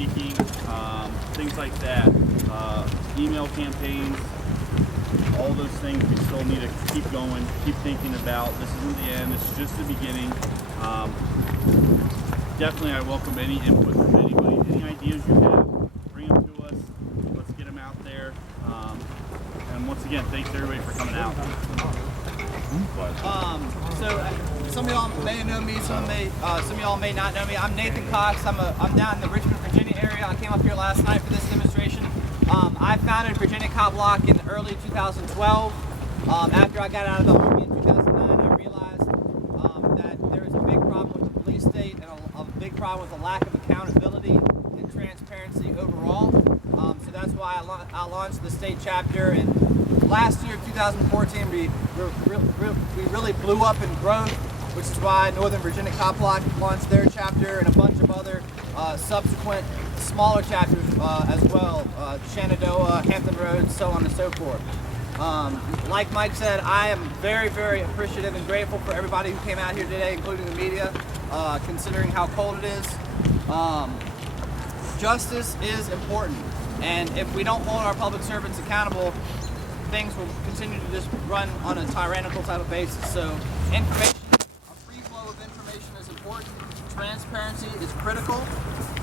speaking, things like that, email campaigns, all those things we still need to keep going, keep thinking about. This isn't the end, it's just the beginning. Definitely I welcome any input from anybody, any ideas you have, bring them to us, let's get them out there. And once again, thanks everybody for coming out. So some of y'all may know me, some of y'all may not know me. I'm Nathan Cox. I'm down in the Richmond, Virginia area. I came up here last night for this demonstration. I founded Virginia Cop Block in early 2012. After I got out of the Army in 2009, I realized that there is a big problem with the police state and a big problem with a lack of accountability and transparency overall. So that's why I launched the state chapter. And last year, 2014, we really blew up in growth, which is why Northern Virginia Cop Block launched their chapter and a bunch of other subsequent smaller chapters as well, Shenandoah, Hampton Roads, so on and so forth. Like Mike said, I am very, very appreciative and grateful for everybody who came out here today, including the media, considering how cold it is. Justice is important, and if we don't hold our public servants accountable, things will continue to just run on a tyrannical type of basis. So information, a free flow of information is important, transparency is critical,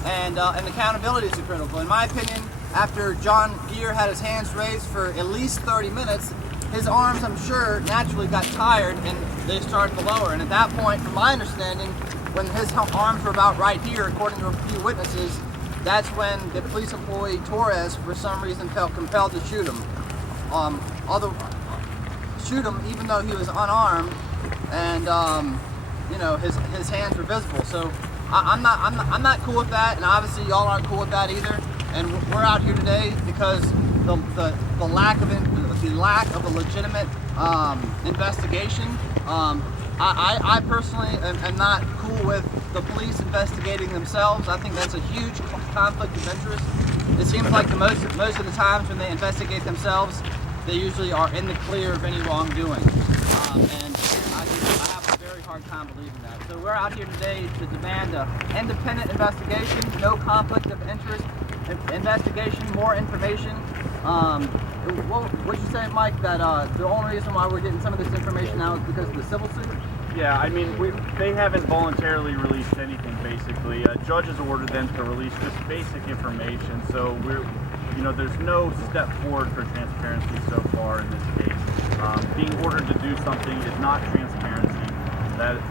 and accountability is critical. In my opinion, after John Geer had his hands raised for at least 30 minutes, his arms, I'm sure, naturally got tired and they started to lower. And at that point, from my understanding, when his arms were about right here, according to a few witnesses, that's when the police employee Torres, for some reason, felt compelled to shoot him. Even though he was unarmed, and you know, his hands were visible. So I'm not cool with that, and obviously y'all aren't cool with that either. And we're out here today because the lack of a legitimate investigation. I personally am not cool with the police investigating themselves. I think that's a huge conflict of interest. It seems like most of the times when they investigate themselves, they usually are in the clear of any wrongdoing. And I have a very hard time believing that. So we're out here today to demand an independent investigation, no conflict of interest investigation, more information. What'd you say, Mike, that the only reason why we're getting some of this information now is because of the civil suit? Yeah, I mean, they haven't voluntarily released anything, basically. Judges ordered them to release just basic information, so there's no step forward for transparency so far in this case. Being ordered to do something is not transparency. That is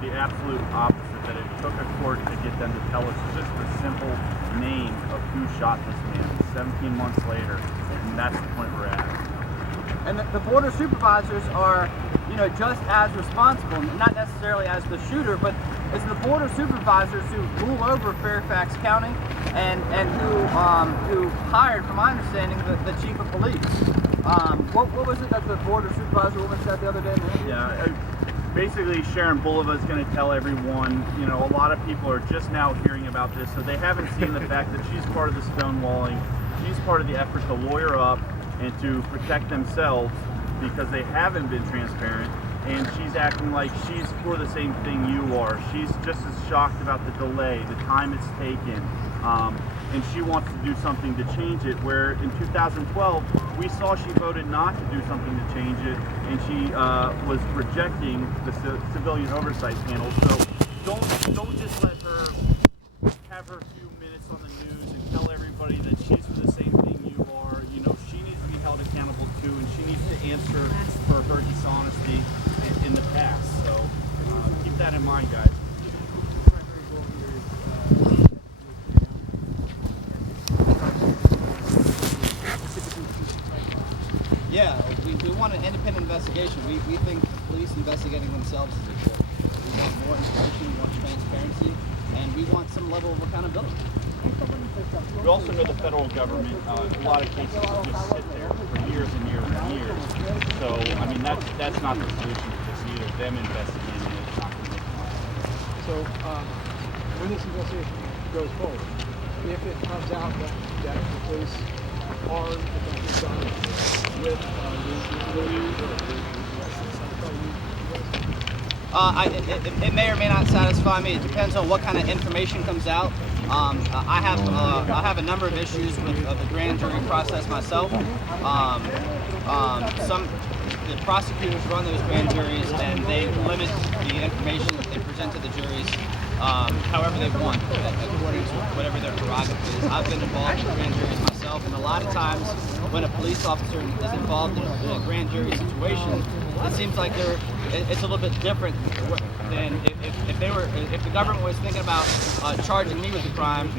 the absolute opposite, that it took a court to get them to tell us just the simple name of who shot this man 17 months later, and that's the point we're at. And the border supervisors are, just as responsible, not necessarily as the shooter, but it's the border supervisors who rule over Fairfax County and who hired, from my understanding, the chief of police. What was it that the border supervisor woman said the other day? Yeah, basically Sharon Bulova is going to tell everyone, a lot of people are just now hearing about this, so they haven't seen the fact that she's part of the stonewalling. She's part of the effort to lawyer up and to protect themselves because they haven't been transparent, and she's acting like she's for the same thing you are. She's just as shocked about the delay, the time it's taken, and she wants to do something to change it, where in 2012 we saw she voted not to do something to change it, and she was rejecting the civilian oversight panel. So don't just let her have her few minutes on the news and tell everybody that she's for the same thing you are. She needs to be held accountable too, and she needs to answer for her dishonesty in the past. So keep that in mind, guys. Yeah, we want an independent investigation. We think the police investigating themselves is important. We want more information, we want transparency, and we want some level of accountability. We also know the federal government, in a lot of cases, will just sit there for years and years and years. So, I mean, that's not the solution to this either. Them investigating it is not going to make sense. So, when this investigation goes forward, if it comes out that the police are done with it may or may not satisfy me. It depends on what kind of information comes out. I have a number of issues with the grand jury process myself. The prosecutors run those grand juries, and they limit the information that they present to the juries however they want, according to whatever their prerogative is. I've been involved in grand juries myself, and a lot of times when a police officer is involved in a grand jury situation, it seems like it's a little bit different than if the government was thinking about charging me with the crime.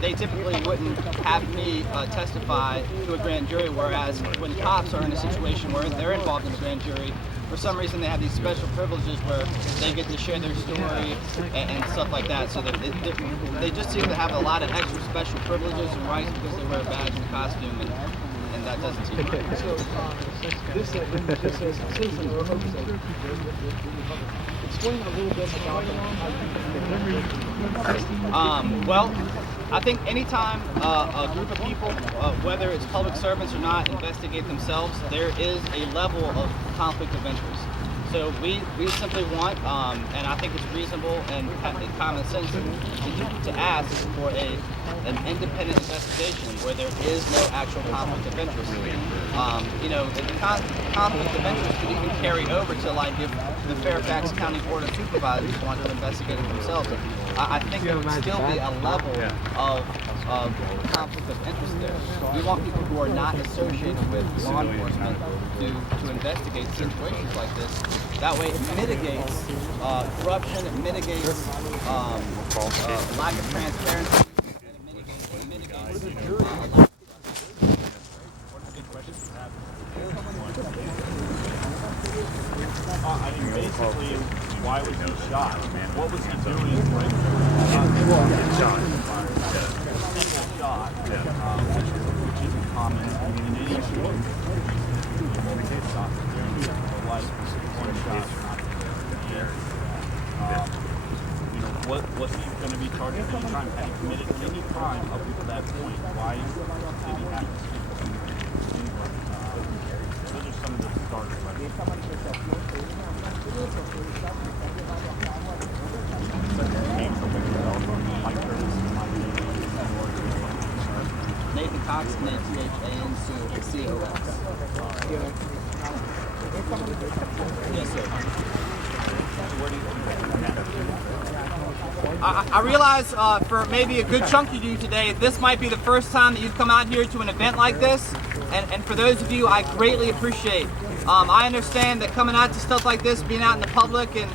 They typically wouldn't have me testify to a grand jury, whereas when cops are in a situation where they're involved in the grand jury, for some reason they have these special privileges where they get to share their story and stuff like that. So they just seem to have a lot of extra special privileges and rights because they wear a badge and costume, and that doesn't seem right. So, this says citizen or oversight. Explain a little bit about well, I think anytime a group of people, whether it's public servants or not, investigate themselves, there is a level of conflict of interest. So we simply want, and I think it's reasonable and common sense to ask for an independent investigation where there is no actual conflict of interest. The conflict of interest could even carry over to like if the Fairfax County Board of Supervisors wanted to investigate it themselves. I think there would still be a level of conflict of interest there. We want people who are not associated with law enforcement to investigate situations like this. That way it mitigates corruption, it mitigates lack of transparency, and it mitigates basically, why was he shot? What was he doing when shot, which isn't common in any shooting. One shot, was he going to be charged with any crime? Had he committed any crime up to that point? Why did he have to shoot? Those are some of the starters. Nathan Cox, Nathan-C-O-X. Yes, sir. I realize for maybe a good chunk of you today, this might be the first time that you've come out here to an event like this. And for those of you, I greatly appreciate. I understand that coming out to stuff like this, being out in the public and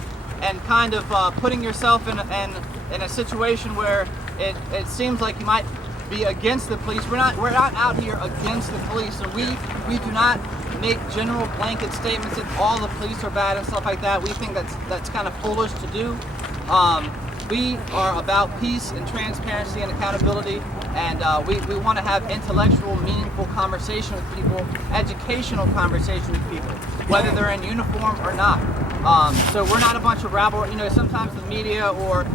kind of putting yourself in a situation where it seems like you might be against the police. We're not out here against the police, and we do not make general blanket statements that all the police are bad and stuff like that. We think that's kind of foolish to do. We are about peace and transparency and accountability, and we want to have intellectual, meaningful conversation with people, educational conversation with people, whether they're in uniform or not. So we're not a bunch of rabble. Sometimes the media or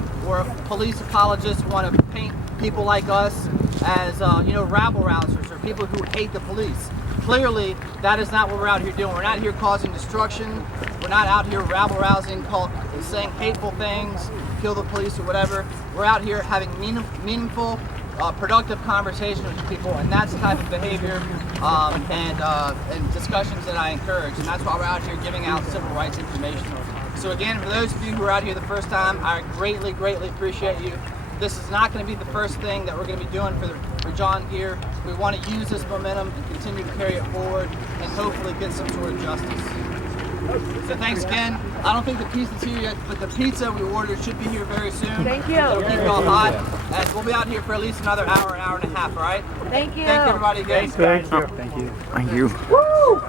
police apologists want to paint people like us as rabble rousers or people who hate the police. Clearly, that is not what we're out here doing. We're not here causing destruction. We're not out here rabble rousing, saying hateful things, kill the police or whatever. We're out here having meaningful, productive conversations with people, and that's the type of behavior and discussions that I encourage. And that's why we're out here giving out civil rights information. So again, for those of you who are out here the first time, I greatly, greatly appreciate you. This is not going to be the first thing that we're going to be doing for John Geer. We want to use this momentum and continue to carry it forward and hopefully get some sort of justice. So thanks again. I don't think the pizza's here yet, but the pizza we ordered should be here very soon. Thank you. It'll keep it all hot. And we'll be out here for at least another hour and a half, all right? Thank you. Thank you, everybody again. Thank you. Thank you. Woo!